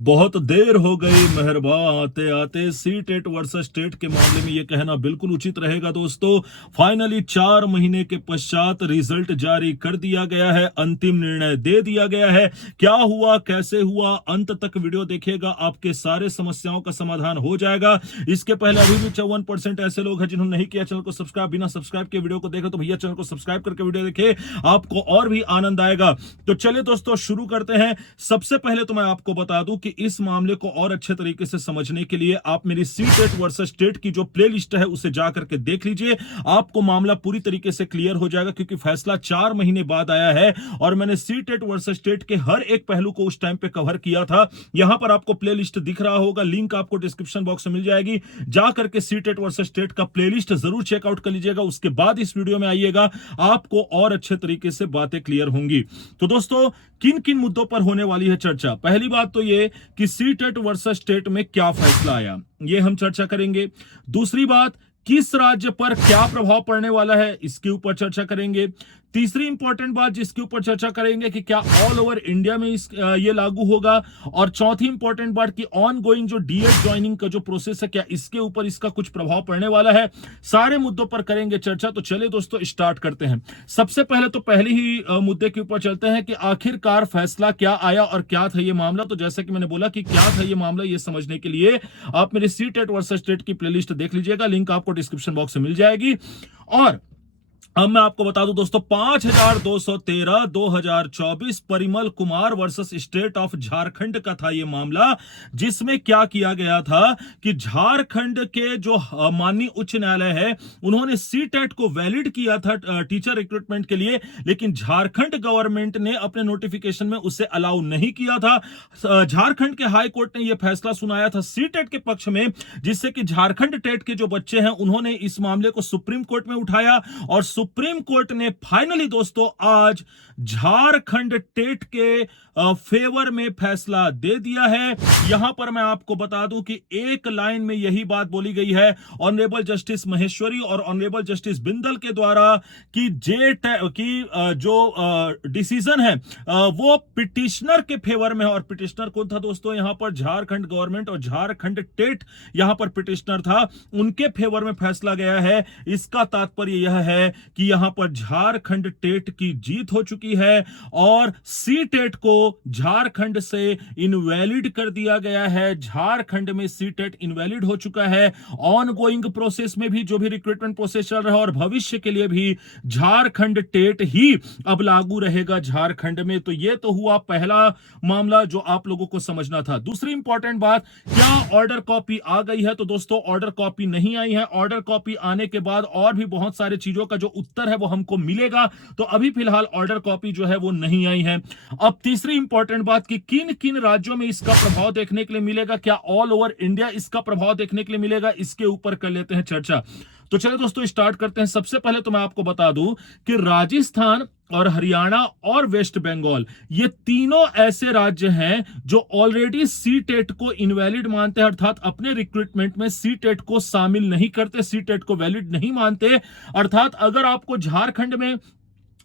बहुत देर हो गई मेहरबा आते आते। सी टेट वर्सेस टेट के मामले में यह कहना बिल्कुल उचित रहेगा दोस्तों। फाइनली 4 महीने के पश्चात रिजल्ट जारी कर दिया गया है, अंतिम निर्णय दे दिया गया है। क्या हुआ, कैसे हुआ, अंत तक वीडियो देखिएगा, आपके सारे समस्याओं का समाधान हो जाएगा। इसके पहले अभी भी 54% ऐसे लोग हैं जिन्होंने नहीं किया चैनल को सब्सक्राइब। बिना सब्सक्राइब के वीडियो को देखे तो भैया चैनल को सब्सक्राइब करके वीडियो देखे, आपको और भी आनंद आएगा। तो चलिए दोस्तों शुरू करते हैं। सबसे पहले तो मैं आपको बता दूं कि इस मामले को और अच्छे तरीके से समझने के लिए आप मेरी सी टेट वर्सेस टेट की जो प्लेलिस्ट है उसे जाकर के देख लीजिए। आपको मामला पूरी तरीके से क्लियर हो जाएगा, क्योंकि फैसला 4 महीने बाद आया है और मैंने सी टेट वर्सेस टेट के हर एक पहलू को उस टाइम पे कवर किया था। यहां पर आपको प्लेलिस्ट दिख रहा होगा, लिंक आपको डिस्क्रिप्शन बॉक्स में मिल जाएगी। जाकर के सी टेट वर्सेस टेट का प्लेलिस्ट जरूर चेकआउट कर लीजिएगा, उसके बाद इस वीडियो में आइएगा, आपको और अच्छे तरीके से बातें क्लियर होंगी। तो दोस्तों किन किन मुद्दों पर होने वाली है चर्चा। पहली बात तो ये कि सी टेट वर्सेस टेट में क्या फैसला आया, ये हम चर्चा करेंगे। दूसरी बात, किस राज्य पर क्या प्रभाव पड़ने वाला है, इसके ऊपर चर्चा करेंगे। तीसरी इंपॉर्टेंट बात जिसके ऊपर चर्चा करेंगे कि क्या ऑल ओवर इंडिया में ये लागू होगा। और चौथी इंपॉर्टेंट बात कि ऑन गोइंग जो डीएड ज्वाइनिंग का जो प्रोसेस है, क्या इसके ऊपर इसका कुछ प्रभाव पड़ने वाला है। सारे मुद्दों पर करेंगे चर्चा। तो चलिए दोस्तों स्टार्ट करते हैं। सबसे पहले तो पहले ही मुद्दे के ऊपर चलते हैं कि आखिरकार फैसला क्या आया और क्या था ये मामला। तो जैसे कि मैंने बोला कि क्या था ये मामला, ये समझने के लिए आप मेरे सी टेट वर्सेस टेट की प्लेलिस्ट देख लीजिएगा, लिंक आपको डिस्क्रिप्शन बॉक्स में मिल जाएगी। और अब मैं आपको बता दूं दोस्तों, 5213 2024 Parimal Kumar versus state of Jharkhand का था यह मामला, जिसमें क्या किया गया था कि झारखंड के जो माननीय उच्च न्यायालय है उन्होंने सी टेट को वैलिड किया था टीचर रिक्रूटमेंट के लिए, लेकिन झारखंड गवर्नमेंट ने अपने नोटिफिकेशन में उसे अलाउ नहीं किया था। झारखंड के हाई कोर्ट ने यह फैसला सुनाया था सी टेट के पक्ष में, जिससे कि झारखंड टेट के जो बच्चे हैं उन्होंने इस मामले को सुप्रीम कोर्ट में उठाया और सुप्रीम कोर्ट ने फाइनली दोस्तों आज झारखंड टेट के फेवर में फैसला दे दिया है। यहां पर मैं आपको बता दूं कि एक लाइन में यही बात बोली गई है ऑनरेबल जस्टिस महेश्वरी और ऑनरेबल जस्टिस बिंदल के द्वारा कि जो डिसीजन है वो पिटिशनर के फेवर में है। और पिटिशनर कौन था दोस्तों, यहां पर झारखंड गवर्नमेंट और झारखंड टेट यहां पर पिटिशनर था, उनके फेवर में फैसला गया है। इसका तात्पर्य यह है कि यहां पर झारखंड टेट की जीत हो चुकी है और सी टेट को झारखंड से इनवैलिड कर दिया गया है। झारखंड में सी टेट इनवैलिड हो चुका है। ऑन गोइंग प्रोसेस में भी जो भी रिक्रूटमेंट प्रोसेस चल रहा है और भविष्य के लिए भी झारखंड टेट ही अब लागू रहेगा झारखंड में। तो यह तो हुआ पहला मामला जो आप लोगों को समझना था। दूसरी इंपॉर्टेंट बात, क्या ऑर्डर कॉपी आ गई है, तो दोस्तों ऑर्डर कॉपी नहीं आई है। ऑर्डर कॉपी आने के बाद और भी बहुत सारे चीजों का जो उत्तर है वो हमको मिलेगा। तो अभी फिलहाल ऑर्डर कॉपी जो है वो नहीं आई है। अब तीसरी इंपॉर्टेंट बात कि किन किन राज्यों में इसका प्रभाव देखने के लिए मिलेगा, क्या ऑल ओवर इंडिया इसका प्रभाव देखने के लिए मिलेगा, इसके ऊपर कर लेते हैं चर्चा। तो चलिए दोस्तों स्टार्ट करते हैं। सबसे पहले तो मैं आपको बता दूं कि राजस्थान और हरियाणा और वेस्ट बंगाल ये तीनों ऐसे राज्य हैं जो ऑलरेडी सी टेट को इनवैलिड मानते हैं, अर्थात अपने रिक्रूटमेंट में सी टेट को शामिल नहीं करते, सी टेट को वैलिड नहीं मानते। अर्थात अगर आपको झारखंड में,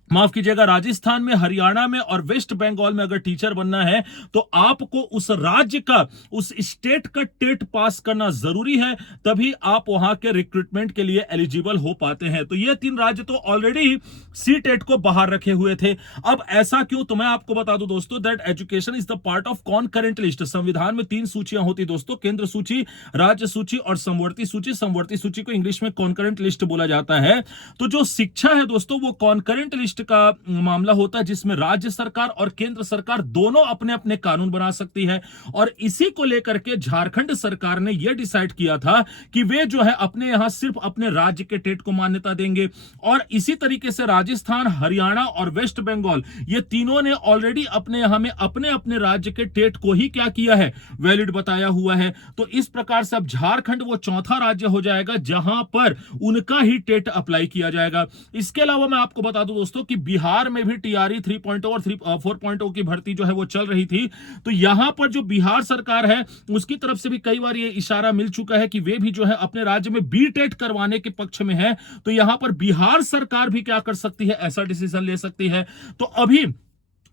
माफ कीजिएगा, राजस्थान में, हरियाणा में और वेस्ट बंगाल में अगर टीचर बनना है तो आपको उस राज्य का, उस स्टेट का टेट पास करना जरूरी है, तभी आप वहां के रिक्रूटमेंट के लिए एलिजिबल हो पाते हैं। तो ये तीन राज्य तो ऑलरेडी सी टेट को बाहर रखे हुए थे। अब ऐसा क्यों, तो मैं आपको बता दूं दोस्तों that education is the part of कॉनकरेंट list. संविधान में 3 सूचियां होती दोस्तों, केंद्र सूची, राज्य सूची और समवर्ती सूची। समवर्ती सूची को इंग्लिश में कॉनकरेंट लिस्ट बोला जाता है। तो जो शिक्षा है दोस्तों वो कॉनकरेंट लिस्ट का मामला होता है, जिसमें राज्य सरकार और केंद्र सरकार दोनों अपने अपने कानून बना सकती है। और इसी को लेकर के झारखंड सरकार ने यह डिसाइड किया था कि वे जो है अपने यहां सिर्फ अपने राज्य के टेट को मान्यता देंगे। और इसी तरीके से राजस्थान, हरियाणा और वेस्ट बंगाल ये तीनों ने ऑलरेडी अपने यहां में अपने अपने राज्य के टेट को ही क्या किया है, वैलिड बताया हुआ है। तो इस प्रकार से अब झारखंड वो चौथा राज्य हो जाएगा जहां पर उनका ही टेट अप्लाई किया जाएगा। इसके अलावा मैं आपको बता दूं दोस्तों कि बिहार में भी टीआरई 3.0 और 4.0 की भर्ती जो है वो चल रही थी। तो यहां पर जो बिहार सरकार है उसकी तरफ से भी कई बार ये इशारा मिल चुका है कि वे भी जो है अपने राज्य में बीटेट करवाने के पक्ष में है। तो यहां पर बिहार सरकार भी क्या कर सकती है, ऐसा डिसीजन ले सकती है। तो अभी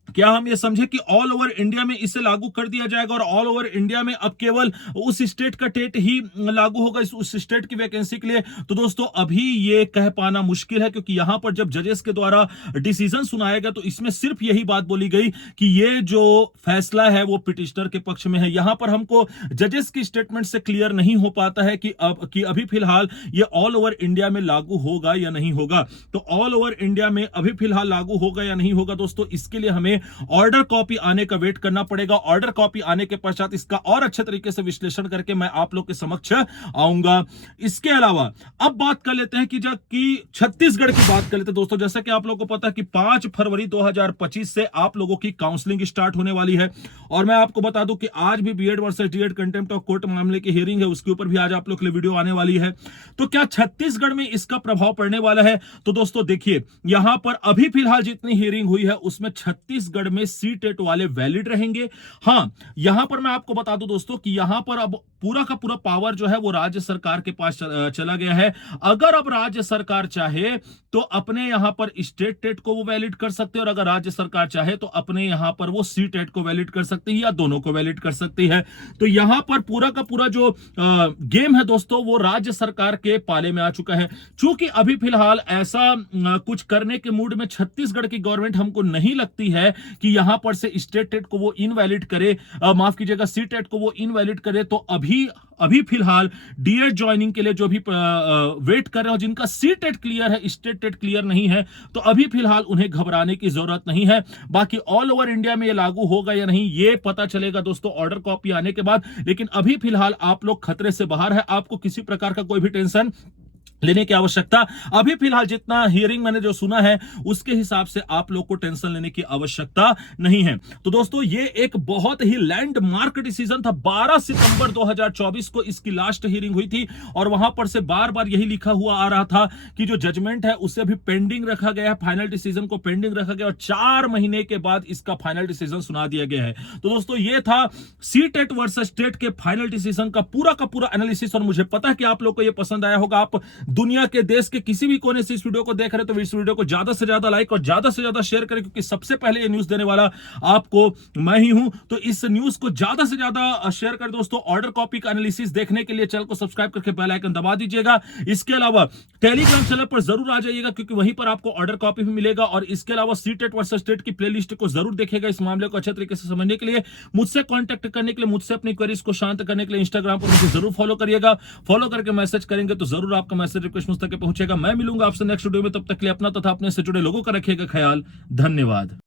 क्या हम ये समझे कि ऑल ओवर इंडिया में इसे लागू कर दिया जाएगा और ऑल ओवर इंडिया में अब केवल उस स्टेट का टेट ही लागू होगा उस स्टेट की वैकेंसी के लिए? तो दोस्तों अभी ये कह पाना मुश्किल है, क्योंकि यहां पर जब जजेस के द्वारा डिसीजन सुनाया गया तो इसमें सिर्फ यही बात बोली गई कि ये जो फैसला है वो पिटिशनर के पक्ष में है। यहां पर हमको जजेस की स्टेटमेंट से क्लियर नहीं हो पाता है कि अभी फिलहाल ये ऑल ओवर इंडिया में लागू होगा या नहीं होगा। तो ऑल ओवर इंडिया में अभी फिलहाल लागू होगा या नहीं होगा दोस्तों, इसके लिए हमें ऑर्डर कॉपी आने का वेट करना पड़ेगा। ऑर्डर कॉपी आने के पश्चात इसका और अच्छे तरीके से विश्लेषण करके मैं आप लोग के समक्ष आऊंगा। इसके अलावा अब बात कर लेते हैं कि जब कि छत्तीसगढ़ की बात कर लेते हैं दोस्तों। जैसा कि आप लोगों को पता है कि 5 फरवरी 2025 से आप लोगों की काउंसलिंग स्टार्ट होने वाली है। और मैं आपको बता दूं कि आज भी BEd versus DEd contempt of court मामले की हियरिंग है, उसके ऊपर भी आज आप लोग के लिए वीडियो आने वाली है। तो क्या छत्तीसगढ़ में इसका प्रभाव पड़ने वाला है? तो दोस्तों देखिए, यहां पर अभी फिलहाल जितनी हियरिंग हुई है उसमें छत्तीसगढ़ में सीटेट वाले वैलिड रहेंगे। हां, यहां पर मैं आपको बता दूं दोस्तों कि यहां पर अब पूरा का पूरा पावर जो है वो राज्य सरकार के पास चला गया है। अगर अब राज्य सरकार चाहे तो अपने यहां पर स्टेट टेट को वो वैलिड कर सकते हैं, और अगर राज्य सरकार चाहे तो अपने यहां पर वो सी टेट को वैलिड कर सकती है या दोनों को वैलिड कर सकती है। तो यहां पर पूरा का पूरा जो गेम है दोस्तों वो राज्य सरकार के पाले में आ चुका है। चूंकि अभी फिलहाल ऐसा कुछ करने के मूड में छत्तीसगढ़ की गवर्नमेंट हमको नहीं लगती है कि यहां पर से स्टेट टेट को वो इनवैलिड करे, माफ कीजिएगा सी टेट को वो इनवैलिड करे। तो अभी फिलहाल डीएड ज्वाइनिंग के लिए जो भी वेट कर रहे हो, जिनका सी टेट क्लियर है स्टेट टेट क्लियर नहीं है, तो अभी फिलहाल उन्हें घबराने की जरूरत नहीं है। बाकी ऑल ओवर इंडिया में ये लागू होगा या नहीं ये पता चलेगा दोस्तों ऑर्डर कॉपी आने के बाद। लेकिन अभी फिलहाल आप लोग खतरे से बाहर है, आपको किसी प्रकार का कोई भी टेंशन लेने की आवश्यकता, अभी फिलहाल जितना हियरिंग मैंने जो सुना है उसके हिसाब से आप लोग को टेंशन लेने की आवश्यकता नहीं है। तो दोस्तों ये एक बहुत ही लैंडमार्क डिसीजन था। 12 सितंबर 2024 को इसकी लास्ट हियरिंग हुई थी और वहां पर से बार बार यही लिखा हुआ आ रहा था कि जो जजमेंट है उसे अभी पेंडिंग रखा गया है, फाइनल डिसीजन को पेंडिंग रखा गया और 4 महीने के बाद इसका फाइनल डिसीजन सुना दिया गया है। तो दोस्तों ये था सी टेट वर्सेस टेट के फाइनल डिसीजन का पूरा एनालिसिस, और मुझे पता है कि आप लोग को यह पसंद आया होगा। आप दुनिया के देश के किसी भी कोने से इस वीडियो को देख रहे तो इस वीडियो को ज्यादा से ज्यादा लाइक और ज्यादा से ज्यादा शेयर करें, क्योंकि सबसे पहले ये न्यूज देने वाला आपको मैं ही हूं। तो इस न्यूज को ज्यादा से ज्यादा शेयर कर दोस्तों। ऑर्डर कॉपी का एनालिसिस देखने के लिए चैनल को सब्सक्राइब करके बेल आइकन दबा दीजिएगा। इसके अलावा टेलीग्राम चैनल पर जरूर आ जाइएगा, क्योंकि वहीं पर आपको ऑर्डर कॉपी भी मिलेगा। और इसके अलावा सी टेट वर्सेस टेट की प्लेलिस्ट को जरूर देखेगा। इस मामले को अच्छे तरीके से समझने के लिए, मुझसे कॉन्टैक्ट करने के लिए, मुझसे अपनी क्वेरीज को शांत करने के लिए इंस्टाग्राम पर मुझे जरूर फॉलो करिएगा। फॉलो करके मैसेज करेंगे तो जरूर आपका मैसेज रिक्वेस्ट मुझ तक पहुंचेगा। मैं मिलूंगा आपसे नेक्स्ट वीडियो में, तब तक के लिए अपना तथा अपने से जुड़े लोगों का रखिएगा ख्याल। धन्यवाद।